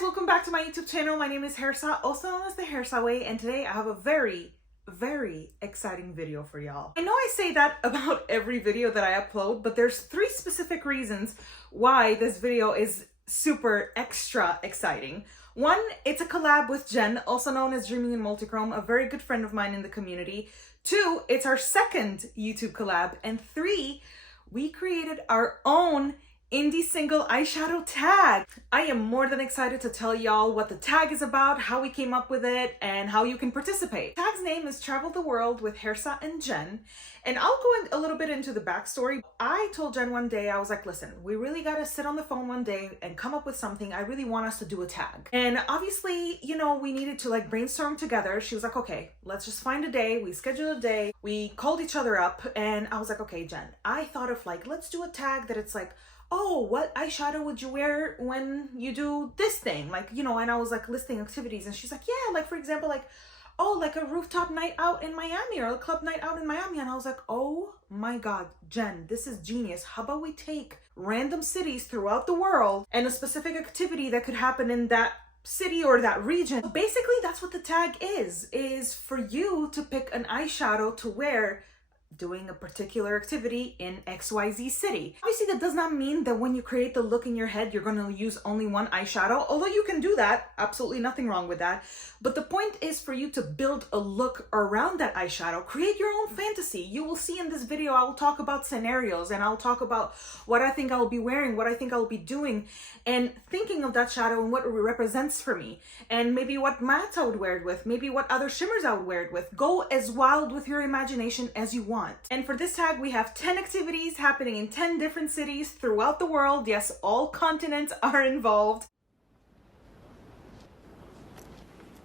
guys, welcome back to my YouTube channel. My name is Hersa, also known as the Hersa Way, and today I have a very exciting video for y'all. I know I say that about every video that I upload, but there's 3 specific reasons why this video is super extra exciting. 1, it's a collab with Jenn, also known as Dreaming in Multichrome, a very good friend of mine in the community. 2, it's our 2nd YouTube collab. And 3, we created our own Indie Single Eyeshadow Tag. I am more than excited to tell y'all what the tag is about, how we came up with it, and how you can participate. The tag's name is Travel the World with Hersa and Jenn, and I'll go in a little bit into the backstory. I told Jenn one day, I was like, listen, we really gotta sit on the phone one day and come up with something. I really want us to do a tag. And obviously, you know, we needed to like brainstorm together. She was like, okay, let's just find a day. We scheduled a day. We called each other up, and I was like, okay, Jenn, I thought of like, let's do a tag that it's like, oh, what eyeshadow would you wear when you do this thing? Like, you know, and I was like listing activities, and she's like, yeah, like for example, like, oh, like a rooftop night out in Miami or a club night out in Miami. And I was like, oh my God, Jenn, this is genius. How about we take random cities throughout the world and a specific activity that could happen in that city or that region. Basically, that's what the tag is for you to pick an eyeshadow to wear doing a particular activity in XYZ city. Obviously, that does not mean that when you create the look in your head, you're going to use only one eyeshadow, although you can do that. Absolutely nothing wrong with that. But the point is for you to build a look around that eyeshadow, create your own fantasy. You will see in this video, I will talk about scenarios, and I'll talk about what I think I will be wearing, what I think I will be doing, and thinking of that shadow and what it represents for me, and maybe what mattes I would wear it with, maybe what other shimmers I would wear it with. Go as wild with your imagination as you want. And for this tag, we have 10 activities happening in 10 different cities throughout the world. Yes, all continents are involved.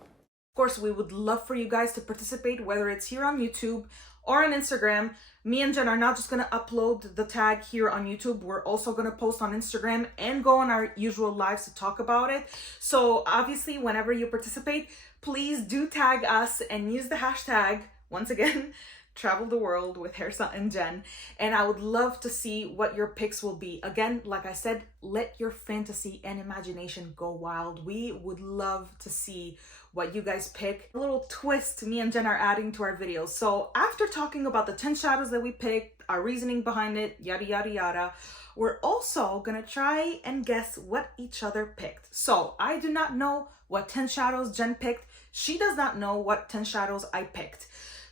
Of course, we would love for you guys to participate, whether it's here on YouTube or on Instagram. Me and Jenn are not just gonna upload the tag here on YouTube. We're also gonna post on Instagram and go on our usual lives to talk about it. So obviously, whenever you participate, please do tag us and use the hashtag, once again, Travel the World with Hersa and Jenn, and I would love to see what your picks will be. Again, like I said, let your fantasy and imagination go wild. We would love to see what you guys pick. A little twist me and Jenn are adding to our videos. So after talking about the 10 shadows that we picked, our reasoning behind it, yada yada yada, we're also gonna try and guess what each other picked. So I do not know what 10 shadows Jenn picked. She does not know what 10 shadows I picked.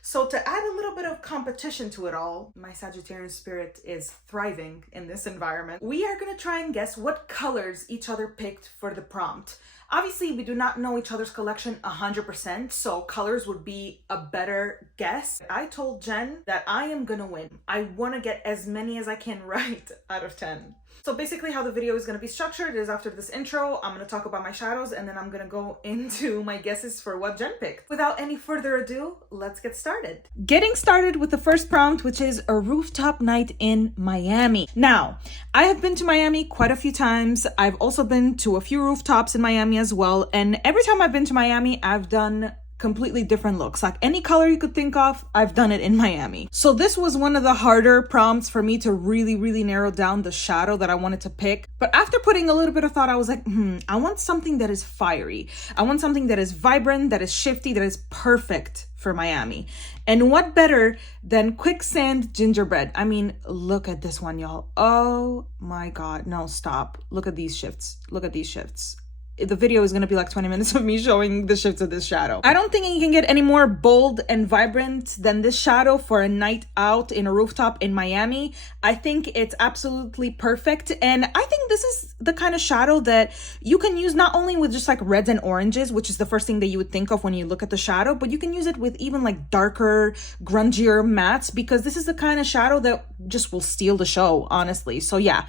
So to add a little bit of competition to it all, my Sagittarian spirit is thriving in this environment. We are gonna try and guess what colors each other picked for the prompt. Obviously, we do not know each other's collection 100%, so colors would be a better guess. I told Jenn that I am gonna win. I wanna get as many as I can right out of 10. So basically how the video is going to be structured is after this intro, I'm going to talk about my shadows, and then I'm going to go into my guesses for what Jenn picked. Without any further ado, let's get started. Getting started with the first prompt, which is a rooftop night in Miami. Now, I have been to Miami quite a few times. I've also been to a few rooftops in Miami as well. And every time I've been to Miami, I've done completely different looks. Like any color you could think of, I've done it in Miami. So this was one of the harder prompts for me to really narrow down the shadow that I wanted to pick. But after putting a little bit of thought, I was like, I want something that is fiery. I want something that is vibrant, that is shifty, that is perfect for Miami. And what better than quicksand gingerbread? I mean, look at this one, y'all. Oh my God. No, stop. Look at these shifts. Look at these shifts. The video is going to be like 20 minutes of me showing the shifts of this shadow. I don't think you can get any more bold and vibrant than this shadow for a night out in a rooftop in Miami. I think it's absolutely perfect. And I think this is the kind of shadow that you can use not only with just like reds and oranges, which is the first thing that you would think of when you look at the shadow, but you can use it with even like darker, grungier mattes, because this is the kind of shadow that just will steal the show, honestly. So yeah.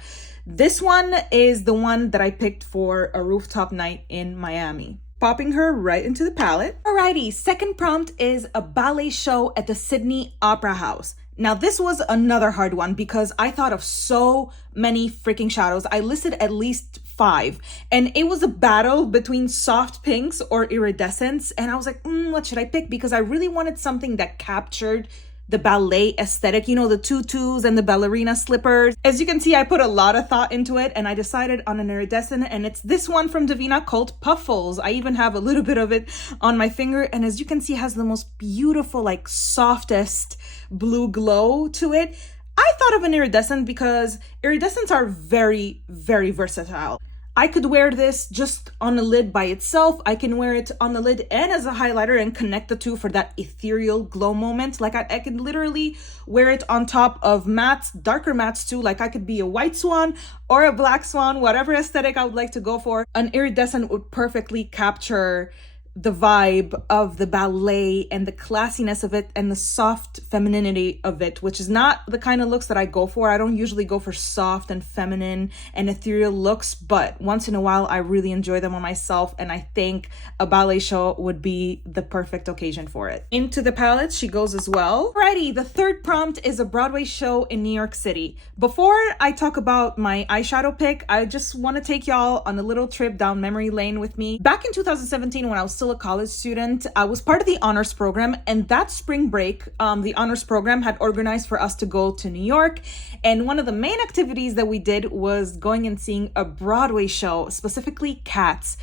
This one is the one that I picked for a rooftop night in Miami. Popping her right into the palette. Alrighty, second prompt is a ballet show at the Sydney Opera House. Now this was another hard one because I thought of so many freaking shadows. I listed at least 5, and it was a battle between soft pinks or iridescence. And I was like, what should I pick? Because I really wanted something that captured the ballet aesthetic, you know, the tutus and the ballerina slippers. As you can see, I put a lot of thought into it and I decided on an iridescent, and it's this one from Divina called Puffles. I even have a little bit of it on my finger, and as you can see, it has the most beautiful, like softest blue glow to it. I thought of an iridescent because iridescents are very, very versatile. I could wear this just on the lid by itself. I can wear it on the lid and as a highlighter and connect the two for that ethereal glow moment. Like I can literally wear it on top of mattes, darker mattes too. Like I could be a white swan or a black swan, whatever aesthetic I would like to go for. An iridescent would perfectly capture the vibe of the ballet and the classiness of it and the soft femininity of it, which is not the kind of looks that I go for. I don't usually go for soft and feminine and ethereal looks, but once in a while I really enjoy them on myself, and I think a ballet show would be the perfect occasion for it. Into the palette she goes as well. Alrighty, the third prompt is a Broadway show in New York City. Before I talk about my eyeshadow pick, I just want to take y'all on a little trip down memory lane with me. Back in 2017, when I was still a college student, I was part of the honors program, and that spring break, the honors program had organized for us to go to New York, and one of the main activities that we did was going and seeing a Broadway show, specifically Cats.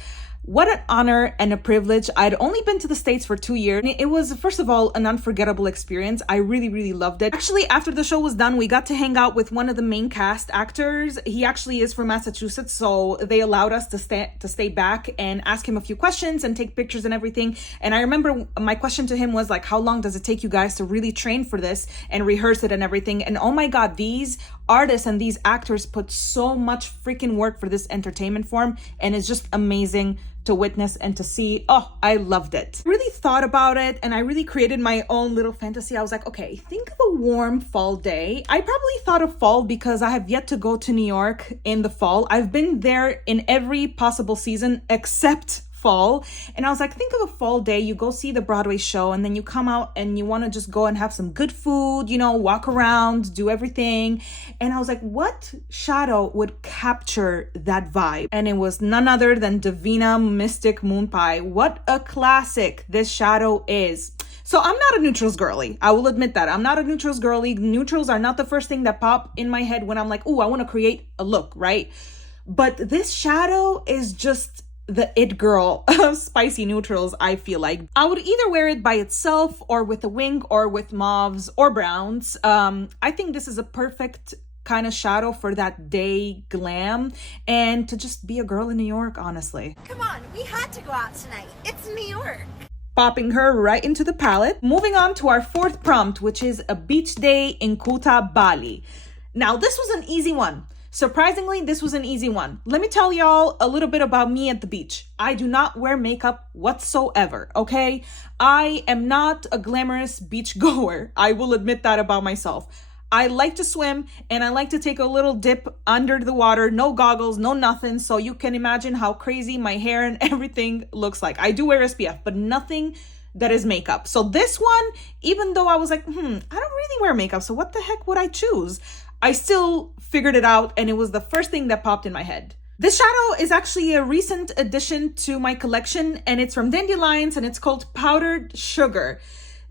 What an honor and a privilege. I'd only been to the States for 2 years. It was, first of all, an unforgettable experience. I really, really loved it. Actually, after the show was done, we got to hang out with one of the main cast actors. He actually is from Massachusetts, so they allowed us to stay back and ask him a few questions and take pictures and everything. And I remember my question to him was like, how long does it take you guys to really train for this and rehearse it and everything? And oh my God, these artists and these actors put so much freaking work for this entertainment form, and it's just amazing to witness and to see. Oh, I loved it. I really thought about it and I really created my own little fantasy. I was like, okay, think of a warm fall day. I probably thought of fall because I have yet to go to New York in the fall. I've been there in every possible season except fall. And I was like, think of a fall day. You go see the Broadway show and then you come out and you want to just go and have some good food, you know, walk around, do everything. And I was like, what shadow would capture that vibe? And it was none other than Divina Mystic Moon Pie. What a classic this shadow is. So I'm not a neutrals girly. I will admit that. I'm not a neutrals girly. Neutrals are not the first thing that pop in my head when I'm like, oh, I want to create a look, right? But this shadow is just the it girl of spicy neutrals, I feel like. I would either wear it by itself or with a wing or with mauves or browns. I think this is a perfect kind of shadow for that day glam and to just be a girl in New York, honestly. Come on, we had to go out tonight. It's New York. Popping her right into the palette. Moving on to our fourth prompt, which is a beach day in Kuta, Bali. Now, this was an easy one. Surprisingly, this was an easy one. Let me tell y'all a little bit about me at the beach. I do not wear makeup whatsoever, okay? I am not a glamorous beach goer. I will admit that about myself. I like to swim and I like to take a little dip under the water, no goggles, no nothing. So you can imagine how crazy my hair and everything looks like. I do wear SPF, but nothing that is makeup. So this one, even though I was like, I don't really wear makeup, so what the heck would I choose? I still figured it out and it was the first thing that popped in my head. This shadow is actually a recent addition to my collection and it's from Dandelions and it's called Powdered Sugar.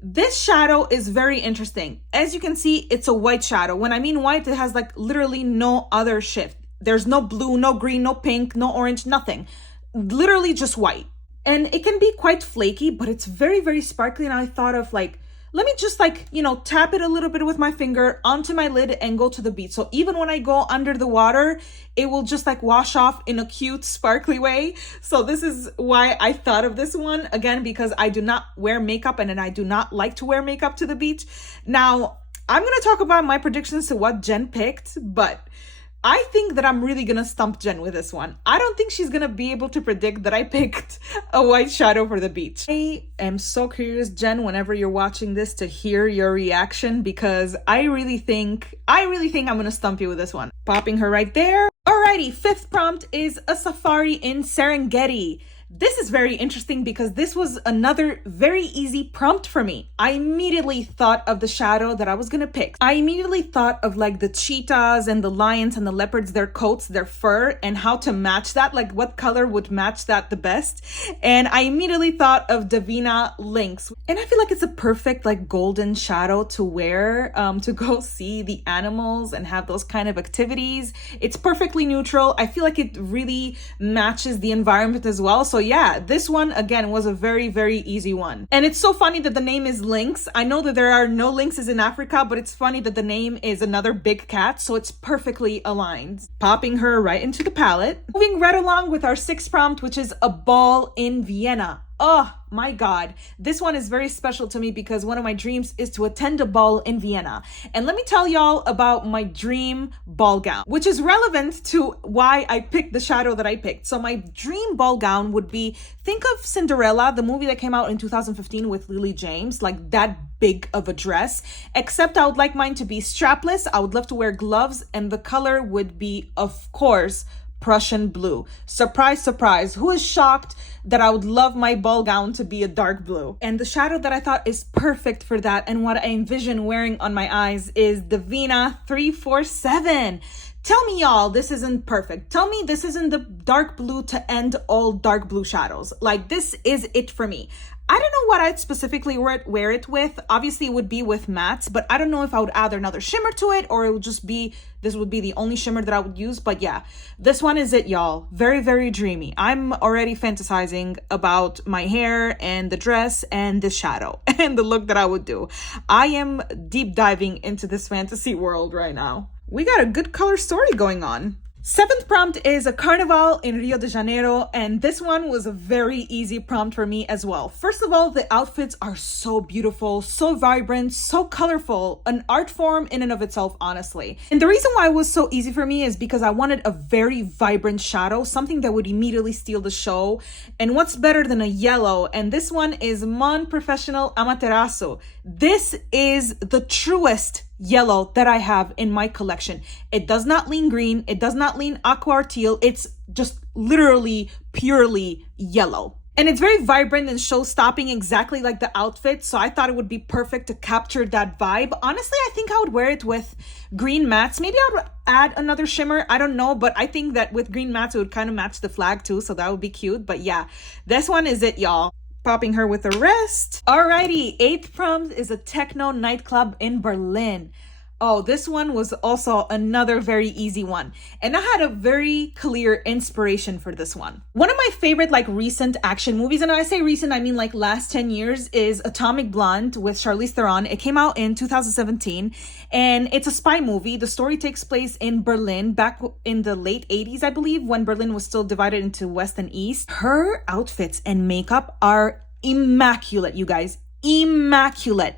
This shadow is very interesting. As you can see, it's a white shadow. When I mean white, it has like literally no other shift. There's no blue, no green, no pink, no orange, nothing. Literally just white. And it can be quite flaky, but it's very, very sparkly. And I thought of like, let me just like, tap it a little bit with my finger onto my lid and go to the beach. So even when I go under the water, it will just like wash off in a cute, sparkly way. So this is why I thought of this one. Again, because I do not wear makeup and I do not like to wear makeup to the beach. Now, I'm going to talk about my predictions to what Jen picked, but I think that I'm really gonna stump Jen with this one. I don't think she's gonna be able to predict that I picked a white shadow for the beach. I am so curious, Jen, whenever you're watching this to hear your reaction because I really think I'm gonna stump you with this one. Popping her right there. Alrighty, fifth prompt is a safari in Serengeti. This is very interesting because this was another very easy prompt for me. I immediately thought of the shadow that I was gonna pick. I immediately thought of like the cheetahs and the lions and the leopards, their coats, their fur, and how to match that, like what color would match that the best. And I immediately thought of Davina lynx. And I feel like it's a perfect like golden shadow to wear to go see the animals and have those kind of activities. It's perfectly neutral. I feel like it really matches the environment as well. So yeah, this one again was a very, very easy one. And it's so funny that the name is lynx. I know that there are no lynxes in Africa, but it's funny that the name is another big cat, so it's perfectly aligned. Popping her right into the palette. Moving right along with our sixth prompt, which is a ball in Vienna. Oh my God, this one is very special to me because one of my dreams is to attend a ball in Vienna. And let me tell y'all about my dream ball gown, which is relevant to why I picked the shadow that I picked. So my dream ball gown would be, think of Cinderella, the movie that came out in 2015 with Lily James, like that big of a dress, except I would like mine to be strapless. I would love to wear gloves, and the color would be, of course, Prussian blue. Surprise, surprise. Who is shocked that I would love my ball gown to be a dark blue? And the shadow that I thought is perfect for that and what I envision wearing on my eyes is the Vienna 347. Tell me y'all this isn't perfect. Tell me this isn't the dark blue to end all dark blue shadows. Like this is it for me. I don't know what I'd specifically wear it with. Obviously it would be with mattes, but I don't know if I would add another shimmer to it or it would just be, this would be the only shimmer that I would use. But yeah, this one is it, y'all. Very, very dreamy. I'm already fantasizing about my hair and the dress and the shadow and the look that I would do. I am deep diving into this fantasy world right now. We got a good color story going on. Seventh prompt is a carnival in Rio de Janeiro, and this one was a very easy prompt for me as well. First of all, the outfits are so beautiful, so vibrant, so colorful, an art form in and of itself, honestly. And the reason why it was so easy for me is because I wanted a very vibrant shadow, something that would immediately steal the show. And what's better than a yellow? And this one is Mon Professional Amaterasu. This is the truest yellow that I have in my collection. It does not lean green. It does not lean aqua or teal. It's just literally purely yellow. And it's very vibrant and show-stopping, exactly like the outfit. So I thought it would be perfect to capture that vibe. Honestly, I think I would wear it with green mattes. Maybe I would add another shimmer. I don't know, but I think that with green mattes, it would kind of match the flag too. So that would be cute. But yeah, this one is it, y'all. Popping her with the rest. Alrighty, eighth prompt is a techno nightclub in Berlin. Oh, this one was also another very easy one. And I had a very clear inspiration for this one. One of my favorite like recent action movies, and when I say recent, I mean like last 10 years, is Atomic Blonde with Charlize Theron. It came out in 2017 and it's a spy movie. The story takes place in Berlin back in the late 80s, I believe, when Berlin was still divided into West and East. Her outfits and makeup are immaculate, you guys, immaculate.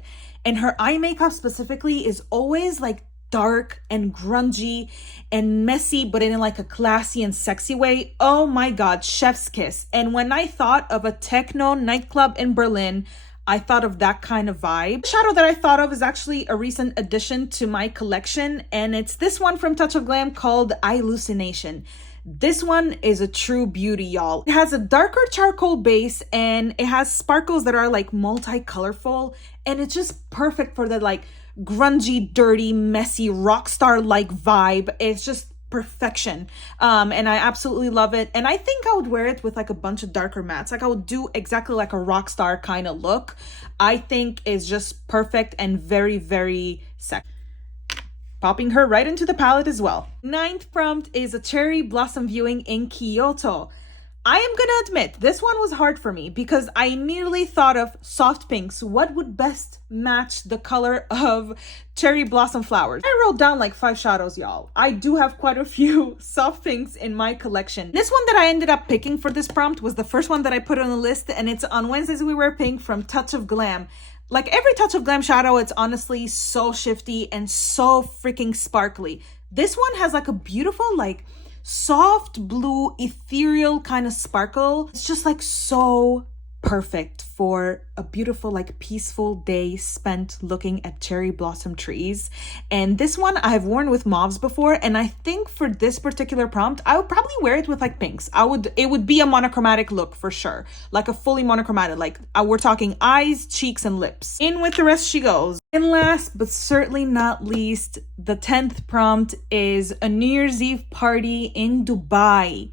And her eye makeup specifically is always like dark and grungy and messy, but in like a classy and sexy way. Oh my God, chef's kiss. And when I thought of a techno nightclub in Berlin, I thought of that kind of vibe. The shadow that I thought of is actually a recent addition to my collection, and it's this one from Touch of Glam called Hallucination. This one is a true beauty, y'all. It has a darker charcoal base and it has sparkles that are like multi-colorful, and it's just perfect for the like grungy, dirty, messy, rock star like vibe. It's just perfection. And I absolutely love it. And I think I would wear it with like a bunch of darker mattes. Like I would do exactly like a rock star kind of look. I think is just perfect and very, very sexy. Popping her right into the palette as well. Ninth prompt is a cherry blossom viewing in Kyoto. I am gonna admit, this one was hard for me because I immediately thought of soft pinks. What would best match the color of cherry blossom flowers? I wrote down like 5 shadows, y'all. I do have quite a few soft pinks in my collection. This one that I ended up picking for this prompt was the first one that I put on the list, and it's On Wednesdays We Wear Pink from Touch of Glam. Like every Touch of Glam shadow, it's honestly so shifty and so freaking sparkly. This one has like a beautiful, like soft blue, ethereal kind of sparkle. It's just like so perfect for a beautiful, like peaceful day spent looking at cherry blossom trees. And this one I've worn with mauves before, and I think for this particular prompt I would probably wear it with like pinks. It would be a monochromatic look for sure, like a fully monochromatic, like we're talking eyes, cheeks, and lips. In with the rest she goes. And last but certainly not least, the 10th prompt is a New Year's Eve party in Dubai.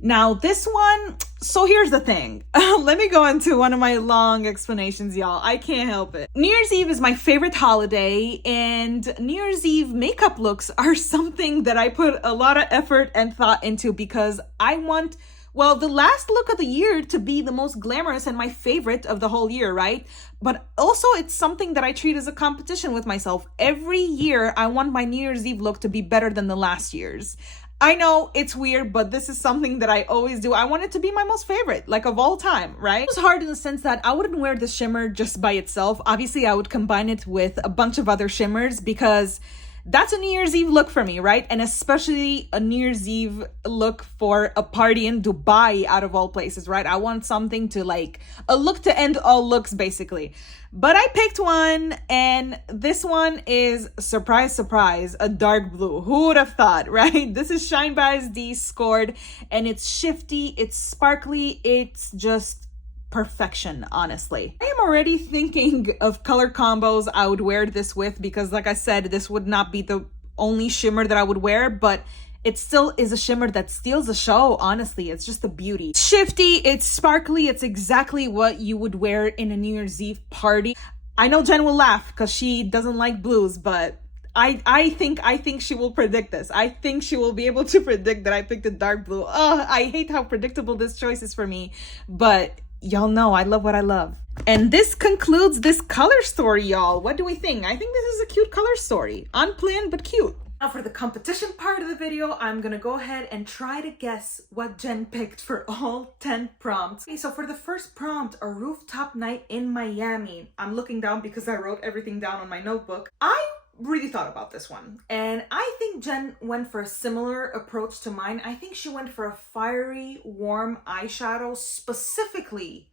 Now this one, so here's the thing. Let me go into one of my long explanations, y'all. I can't help it. New Year's Eve is my favorite holiday, and New Year's Eve makeup looks are something that I put a lot of effort and thought into because I want, well, the last look of the year to be the most glamorous and my favorite of the whole year, right? But also it's something that I treat as a competition with myself. Every year I want my New Year's Eve look to be better than the last year's. I know it's weird, but this is something that I always do. I want it to be my most favorite, like of all time, right? It was hard in the sense that I wouldn't wear the shimmer just by itself. Obviously, I would combine it with a bunch of other shimmers because that's a New Year's Eve look for me, right? And especially a New Year's Eve look for a party in Dubai, out of all places, right? I want something to like, a look to end all looks, basically. But I picked one, and this one is, surprise, surprise, a dark blue. Who would have thought, right? This is Shine by SD scored, and it's shifty, it's sparkly, it's just perfection, honestly. I am already thinking of color combos I would wear this with because, like I said, this would not be the only shimmer that I would wear, but it still is a shimmer that steals the show, honestly. It's just a beauty. It's shifty, it's sparkly, it's exactly what you would wear in a New Year's Eve party. I know Jen will laugh because she doesn't like blues, but I think she will predict this. I think she will be able to predict that I picked a dark blue. Oh, I hate how predictable this choice is for me, but y'all know I love what I love. And this concludes this color story, y'all. What do we think? I think this is a cute color story. Unplanned, but cute. Now for the competition part of the video, I'm gonna go ahead and try to guess what Jen picked for all 10 prompts. Okay, so for the first prompt, a rooftop night in Miami. I'm looking down because I wrote everything down on my notebook. I really thought about this one, and I think Jen went for a similar approach to mine. I think she went for a fiery, warm eyeshadow, specifically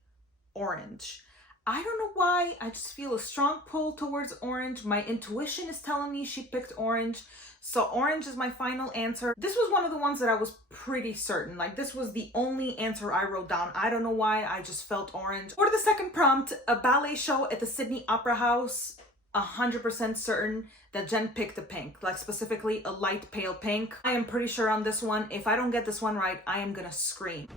orange. I don't know why, I just feel a strong pull towards orange. My intuition is telling me she picked orange, so orange is my final answer. This was one of the ones that I was pretty certain, like this was the only answer I wrote down. I don't know why, I just felt orange. For the second prompt, a ballet show at the Sydney Opera House. 100% certain that Jen picked a pink, like specifically a light pale pink. I am pretty sure on this one. If I don't get this one right, I am gonna scream.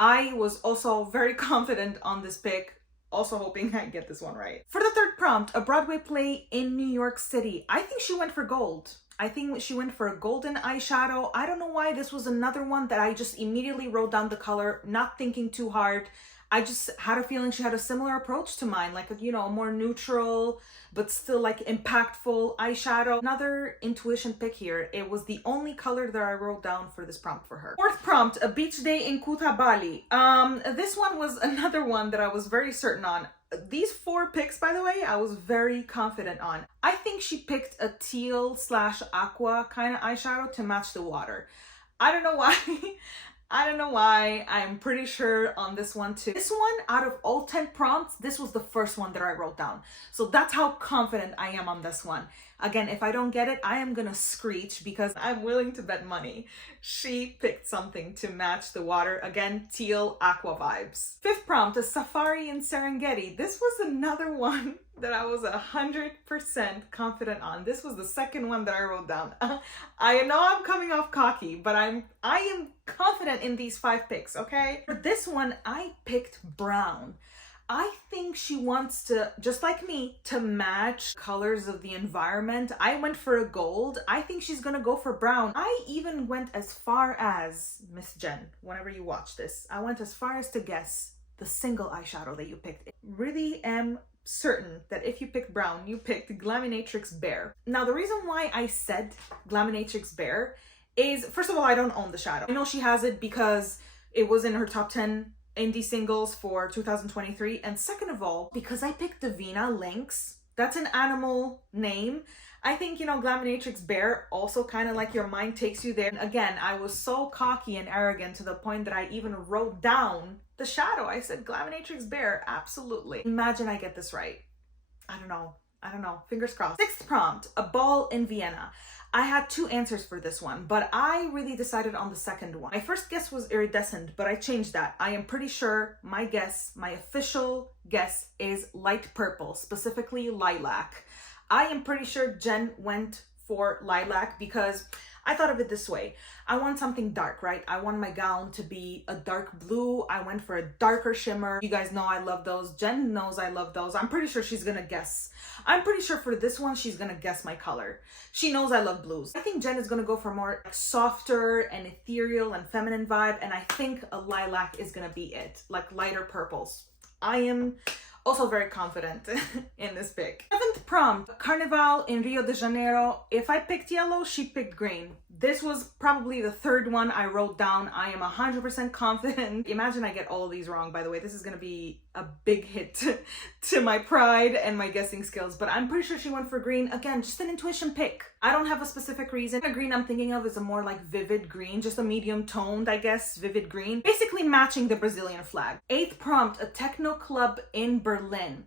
I was also very confident on this pick, also hoping I get this one right. For the third prompt, a Broadway play in New York City. I think she went for gold. I think she went for a golden eyeshadow. I don't know why, this was another one that I just immediately wrote down the color, not thinking too hard. I just had a feeling she had a similar approach to mine, like, you know, a more neutral, but still like impactful eyeshadow. Another intuition pick here. It was the only color that I wrote down for this prompt for her. Fourth prompt, a beach day in Kuta, Bali. This one was another one that I was very certain on. These 4 picks, by the way, I was very confident on. I think she picked a teal / aqua kind of eyeshadow to match the water. I don't know why. I don't know why. I'm pretty sure on this one too. This one, out of all 10 prompts, this was the first one that I wrote down. So that's how confident I am on this one. Again, if I don't get it, I am gonna screech because I'm willing to bet money. She picked something to match the water. Again, teal aqua vibes. Fifth prompt, a safari in Serengeti. This was another one that I was 100% confident on. This was the second one that I wrote down. I know I'm coming off cocky, but I am confident in these 5 picks, okay? For this one, I picked brown. I think she wants to, just like me, to match colors of the environment. I went for a gold. I think she's gonna go for brown. I even went as far as, Miss Jen, whenever you watch this, I went as far as to guess the single eyeshadow that you picked. Really am certain that if you picked brown, you picked Glaminatrix Bare. Now, the reason why I said Glaminatrix Bare is, first of all, I don't own the shadow. I know she has it because it was in her top 10 indie singles for 2023. And second of all, because I picked the Vienna Lynx, that's an animal name. I think, you know, Glaminatrix Bear also kind of like your mind takes you there. And again, I was so cocky and arrogant to the point that I even wrote down the shadow. I said Glaminatrix Bear, absolutely. Imagine I get this right. I don't know. Fingers crossed. Sixth prompt, a ball in Vienna. I had two answers for this one, but I really decided on the second one. My first guess was iridescent, but I changed that. I am pretty sure my official guess is light purple, specifically lilac. I am pretty sure Jen went for lilac because I thought of it this way. I want something dark, right? I want my gown to be a dark blue. I went for a darker shimmer. You guys know I love those. Jen knows I love those. I'm pretty sure she's gonna guess. I'm pretty sure for this one, she's gonna guess my color. She knows I love blues. I think Jen is gonna go for more softer and ethereal and feminine vibe. And I think a lilac is gonna be it, like lighter purples. I am also very confident in this pick. Seventh prompt, carnivale in Rio de Janeiro. If I picked yellow, she picked green. This was probably the third one I wrote down. I am 100% confident. Imagine I get all of these wrong, by the way. This is gonna be a big hit to my pride and my guessing skills, but I'm pretty sure she went for green. Again, just an intuition pick. I don't have a specific reason. The green I'm thinking of is a more like vivid green, just a medium toned, I guess, vivid green. Basically matching the Brazilian flag. Eighth prompt, a techno club in Berlin.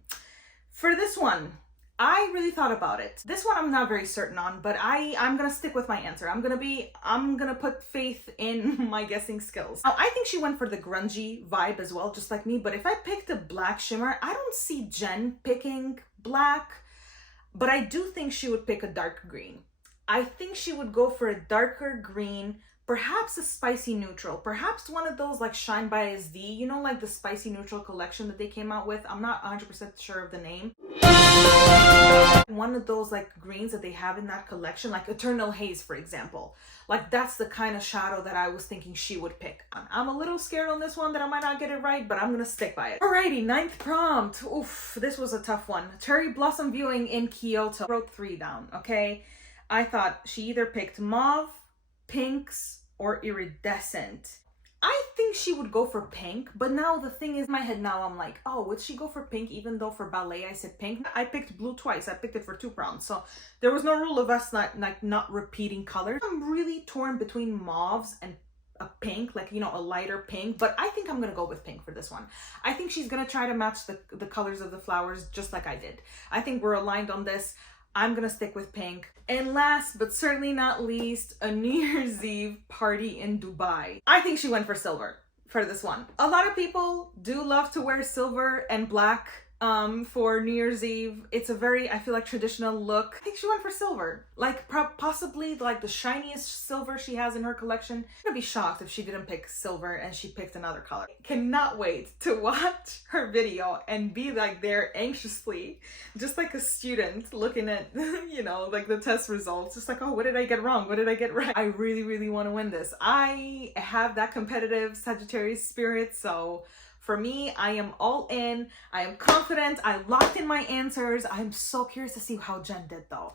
For this one, I really thought about it. This one I'm not very certain on, but I'm gonna stick with my answer. I'm gonna put faith in my guessing skills. Now, I think she went for the grungy vibe as well, just like me, but if I picked a black shimmer, I don't see Jen picking black, but I do think she would pick a dark green. I think she would go for a darker green, perhaps a spicy neutral, perhaps one of those like Shine by SD, you know, like the spicy neutral collection that they came out with. I'm not 100% sure of the name. One of those like greens that they have in that collection, like Eternal Haze, for example. Like that's the kind of shadow that I was thinking she would pick. I'm a little scared on this one that I might not get it right, but I'm gonna stick by it. Alrighty, ninth prompt. Oof, this was a tough one. Cherry blossom viewing in Kyoto. I wrote 3 down, okay? I thought she either picked mauve, pinks, or iridescent. I think she would go for pink, but now the thing is in my head now I'm like, oh, would she go for pink even though for ballet I said pink? I picked blue twice. I picked it for 2 prompts, so there was no rule of us not repeating colors. I'm really torn between mauves and a pink, like, you know, a lighter pink, but I think I'm gonna go with pink for this one. I think she's gonna try to match the colors of the flowers just like I did. I think we're aligned on this. I'm gonna stick with pink. And last but certainly not least, a New Year's Eve party in Dubai. I think she went for silver for this one. A lot of people do love to wear silver and black for New Year's Eve. It's a very, I feel like, traditional look. I think she went for silver. Like possibly like the shiniest silver she has in her collection. I'm gonna be shocked if she didn't pick silver and she picked another color. Cannot wait to watch her video and be like there anxiously, just like a student looking at, you know, like the test results. Just like, oh, what did I get wrong? What did I get right? I really, really want to win this. I have that competitive Sagittarius spirit, so for me, I am all in. I am confident. I locked in my answers. I'm so curious to see how Jen did though.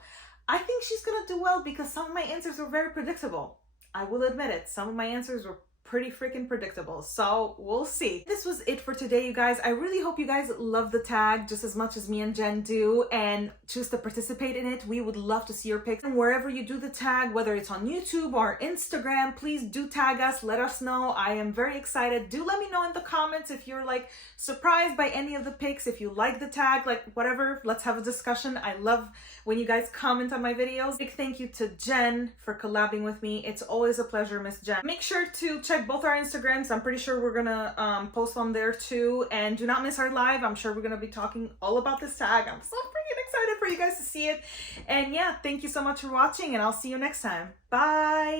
I think she's gonna do well because some of my answers were very predictable. I will admit it. Some of my answers were pretty freaking predictable, so we'll see. This was it for today, you guys. I really hope you guys love the tag just as much as me and Jen do and choose to participate in it. We would love to see your pics. And wherever you do the tag, whether it's on YouTube or Instagram, please do tag us. Let us know. I am very excited. Do let me know in the comments if you're like surprised by any of the pics, if you like the tag, like whatever. Let's have a discussion. I love when you guys comment on my videos. Big thank you to Jen for collabing with me. It's always a pleasure, Miss Jen. Make sure to check both our Instagrams. I'm pretty sure we're gonna post on there too, and do not miss our live. I'm sure we're gonna be talking all about this tag. I'm so freaking excited for you guys to see it. And yeah, thank you so much for watching, and I'll see you next time. Bye.